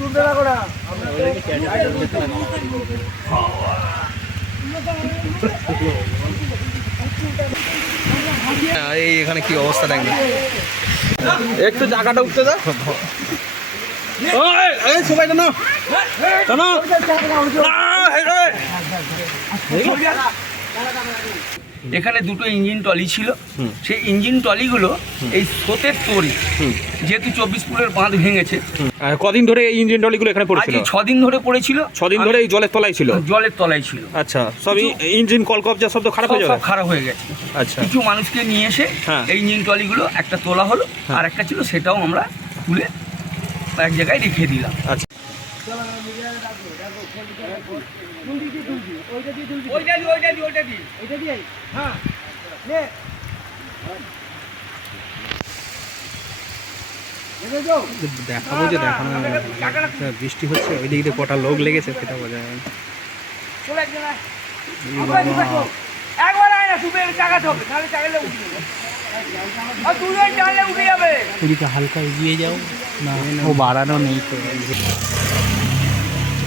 তুলতে রাখো না। এই এখানে কি অবস্থা দেখবে একটু জায়গাটা উঠতে দাও। সবাই এই রে। এখানে দুটো ইঞ্জিন টলি ছিল। সেই ইঞ্জিন টলিগুলো এই স্রোতের তরি। যেহেতু চব্বিশ ফুটের বাঁধ ভেঙেছে। কদিন ধরে এই ইঞ্জিন টলিগুলো এখানে পড়েছিল? ছদিন ধরে পড়েছিল। ছদিন ধরে এই জলের তলায় ছিল? জলের তলায় ছিল। আচ্ছা সব ইঞ্জিন কলকবজা সব তো খারাপ হয়ে যাবে? খারাপ হয়ে গেছে। আচ্ছা। কিছু মানুষকে নিয়ে এসে হ্যাঁ। এই ইঞ্জিন টলিগুলো একটা তোলা হলো আর একটা ছিল সেটাও আমরা তুলে এক জায়গায় রেখে দিলাম। আচ্ছা। ওইটা ওইটা ওইটা দিয়ে হ্যাঁ। নে দেখাবো যে দেখানো বৃষ্টি হচ্ছে ওই দিক দিয়ে কটা লোক লেগেছে সেটা বোঝা যায় হালকা এগিয়ে যাও না ও বাড়ানো নেই তো।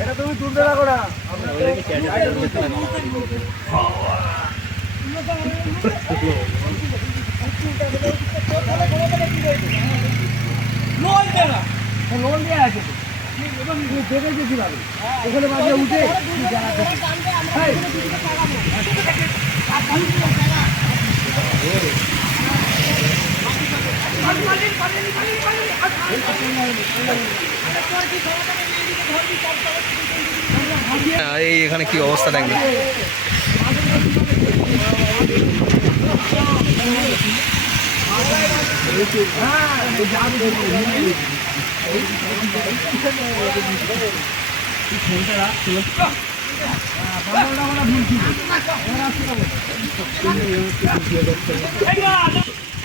এটা তুমি তুলতে রাখো না লোন দেওয়া আছে। তুমি কীভাবে ওখানে মাঝে উঠে জানাতে এই, এখানে কি অবস্থা দেখবে দেখলে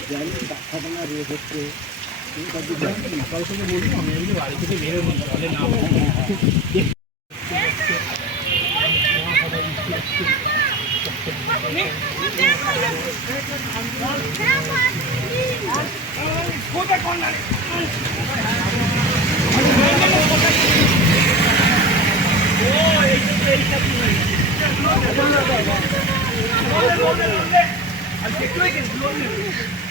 উপকার হয়েছিল লোকগুলো নাহলে মাথা খারাপ হয়ে যাবে, ওরা চারজনে তুলতে পারে নাকি এই কি কোথাও যাবে না উঠে যাবে আচ্ছা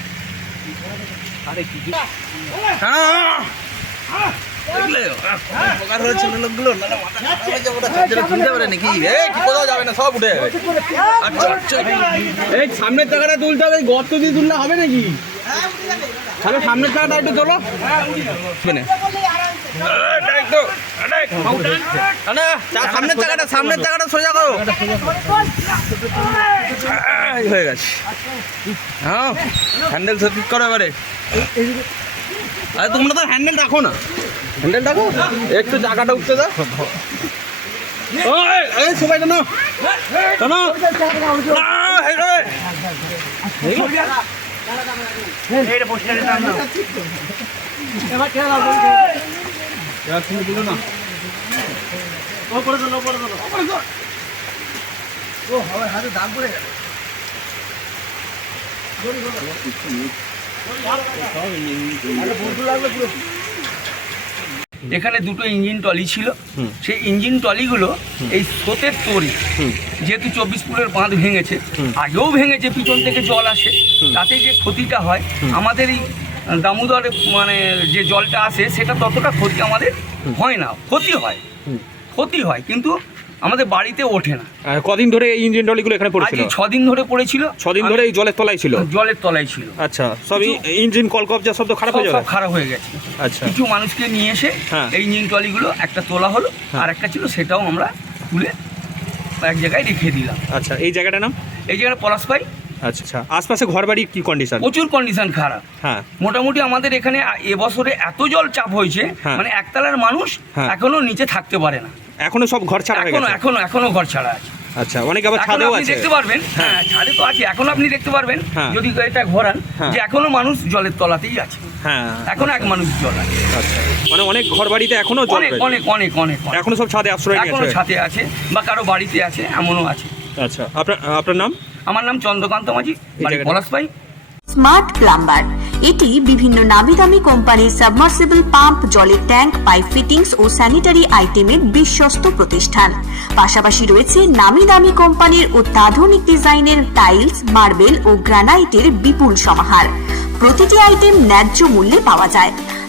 এই সামনের টাকাটা তুলতে হবে এই গর্ত দিয়ে তুললে হবে নাকি? তাহলে সামনের টাকাটা একটু তোলো। সামনের জায়গাটা সামনের জায়গাটা সোজা করো হয়ে গেছে হ্যাঁ হ্যান্ডেল ঠিক করো এবারে আরে তোমরা তো হ্যান্ডেল রাখো না হ্যান্ডেল রাখো একটু জায়গাটা উঠতে দাও সবাই এখানে দুটো ইঞ্জিন টলি ছিল। সেই ইঞ্জিন টলিগুলো এই স্রোতের তরি। যেহেতু চব্বিশ পুরের বাঁধ ভেঙেছে আগেও ভেঙেছে পিছন থেকে জল আসে। তাতে যে ক্ষতিটা হয় আমাদের এই দামোদর মানে যে জলটা আসে সেটা ততটা ক্ষতি আমাদের হয় না। ক্ষতি হয়। ক্ষতি হয় কিন্তু আমাদের বাড়িতে ওঠে না। কদিন ধরে এই ইঞ্জিন টলিগুলো এখানে পড়েছিল এই ছদিন ধরে পড়েছিল। ছদিন ধরে এই জলের তলায় ছিল? জলের তলায় ছিল। আচ্ছা সব ইঞ্জিন কলকবজা সব তো খারাপ হয়ে সব খারাপ হয়ে গেছে। আচ্ছা। কিছু মানুষকে নিয়ে এসে হ্যাঁ। এই ইঞ্জিন টলিগুলো একটা তোলা হলো আর একটা ছিল সেটাও আমরা তুলে এক জায়গায় রেখে দিলাম। আচ্ছা এই জায়গাটার নাম? এই জায়গায় পলাশ পাই। আচ্ছা। আশপাশে ঘর বাড়ির কি কন্ডিশন প্রচুর কন্ডিশন খারাপ। হ্যাঁ। মোটামুটি আমাদের এখানে এবছরে এত জল চাপ হয়েছে হ্যাঁ। মানে একতলার মানুষ হ্যাঁ। এখনও নিচে থাকতে পারে না। এখনও সব ঘর ছাড়া এখনও এখনও এখনও ঘর ছাড়া আছে। আচ্ছা অনেকে আবার ছাদেও আপনি আছে। দেখতে পারবেন হ্যাঁ। ছাদে তো আছে এখনও আপনি দেখতে পারবেন হ্যাঁ। যদি এটা ঘোরান হ্যাঁ। যে এখনও মানুষ জলের তলাতেই আছে। হ্যাঁ। এখনও এক মানুষ জল আছে। আচ্ছা। মানে অনেক ঘর বাড়িতে এখনও জল অনেক অনেক অনেক অনেক। এখনও সব ছাদে আশ্রয় এখনও ছাদে আছে বা কারও বাড়িতে আছে এমনও আছে। আচ্ছা আপনার আপনার নাম? আমার নাম চন্দ্রকান্ত মাঝি বাড়ি? পলাশপাই স্মার্ট প্লাম্বার এটি বিভিন্ন নামি দামি কোম্পানির সাবমার্সিবল পাম্প জলের ট্যাঙ্ক পাইপ ফিটিংস ও স্যানিটারি আইটেমের বিশ্বস্ত প্রতিষ্ঠান। পাশাপাশি রয়েছে নামি দামি কোম্পানির অত্যাধুনিক ডিজাইনের টাইলস মার্বেল ও গ্রানাইটের বিপুল সমাহার। প্রতিটি আইটেম ন্যায্য মূল্যে পাওয়া যায়।